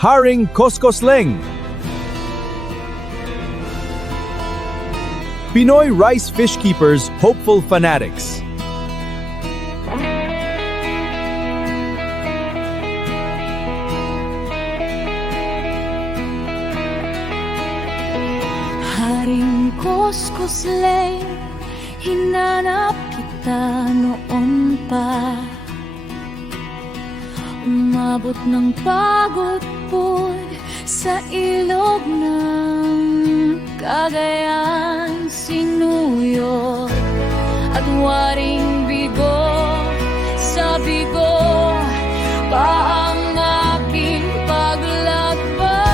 Haring Koskosling. Pinoy Rice Fish Keepers Hopeful Fanatics. Haring Koskosling, hinanap kita noon pa. Umabot ng pagod po sa ilog ng Cagayan, sinuyot at waring bigo sa bigo pa ang aking paglakbay.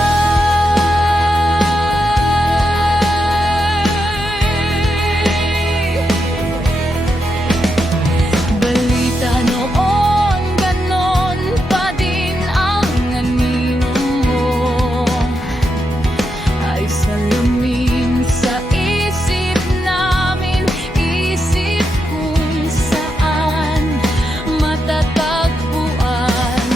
Balita noon, ganon pa din ang anino mo, ay salamin sa isip namin, isip kung saan matatagpuan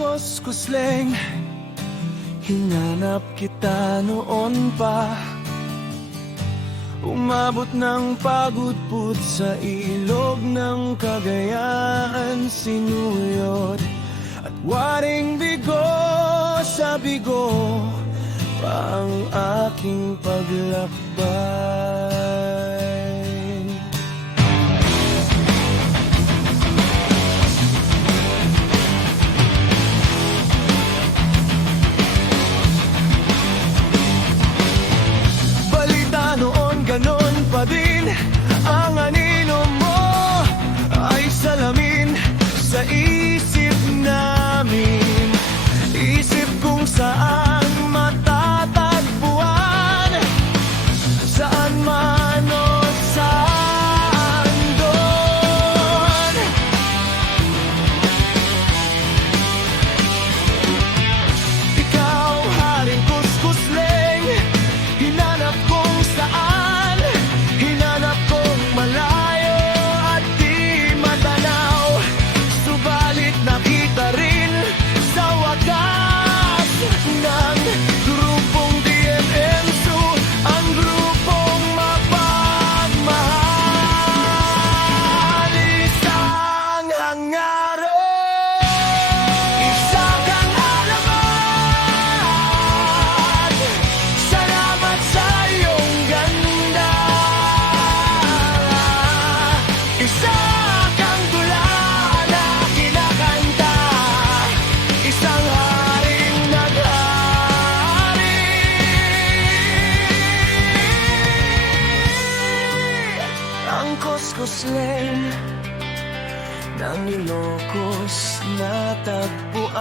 kuskusleng, hinanap kita noon pa. Umabot ng pagudpud sa ilog ng Cagayan, sinuyot at waring bigo sa bigo pa ang aking paglakbay. Ganon pa din ang anino mo, ay salamin sa isip namin. Isip kung saan matatagpuan, saan man o saan doon. Ikaw haring kuskusleng, hinanap kung saan. Kuskusleng ng Ilocos natagpuan,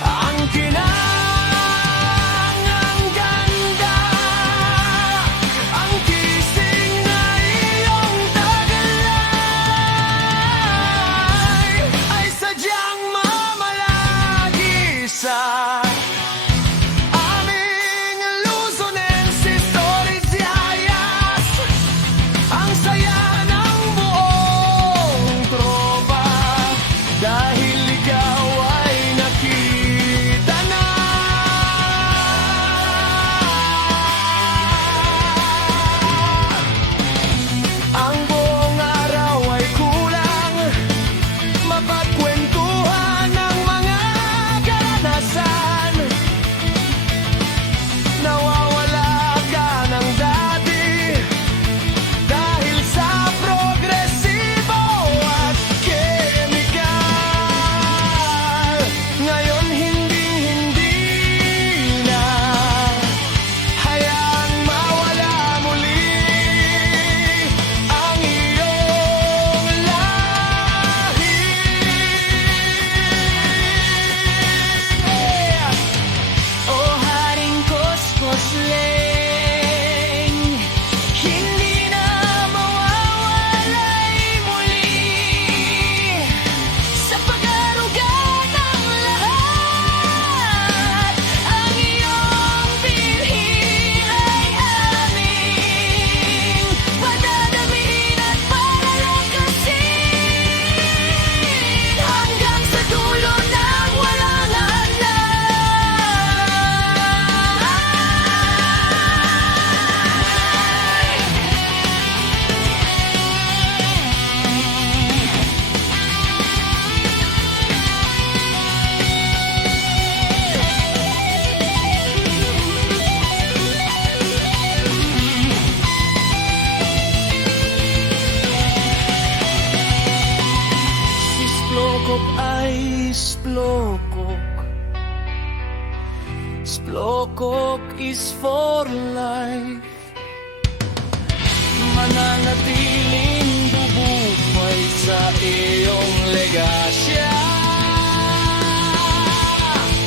ang kinang ang ganda, ang kising na iyong tagalay ay sadyang mamalagi sa Splokok is for life. Mananatiling bubuhay sa iyong legasya.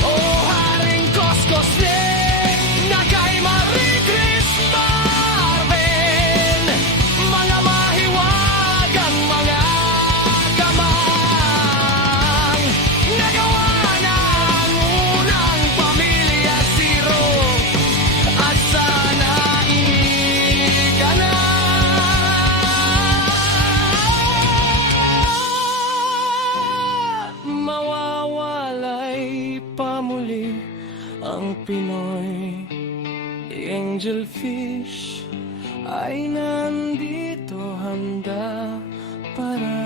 Oh, haring kuskusleng na kay Marie Chris Marvin, mga mahiwagang mga kamang nagawa ng unang pamilya zero. At sana ka na. pa muli ang Pinoy. Angelfish ay nandito handa para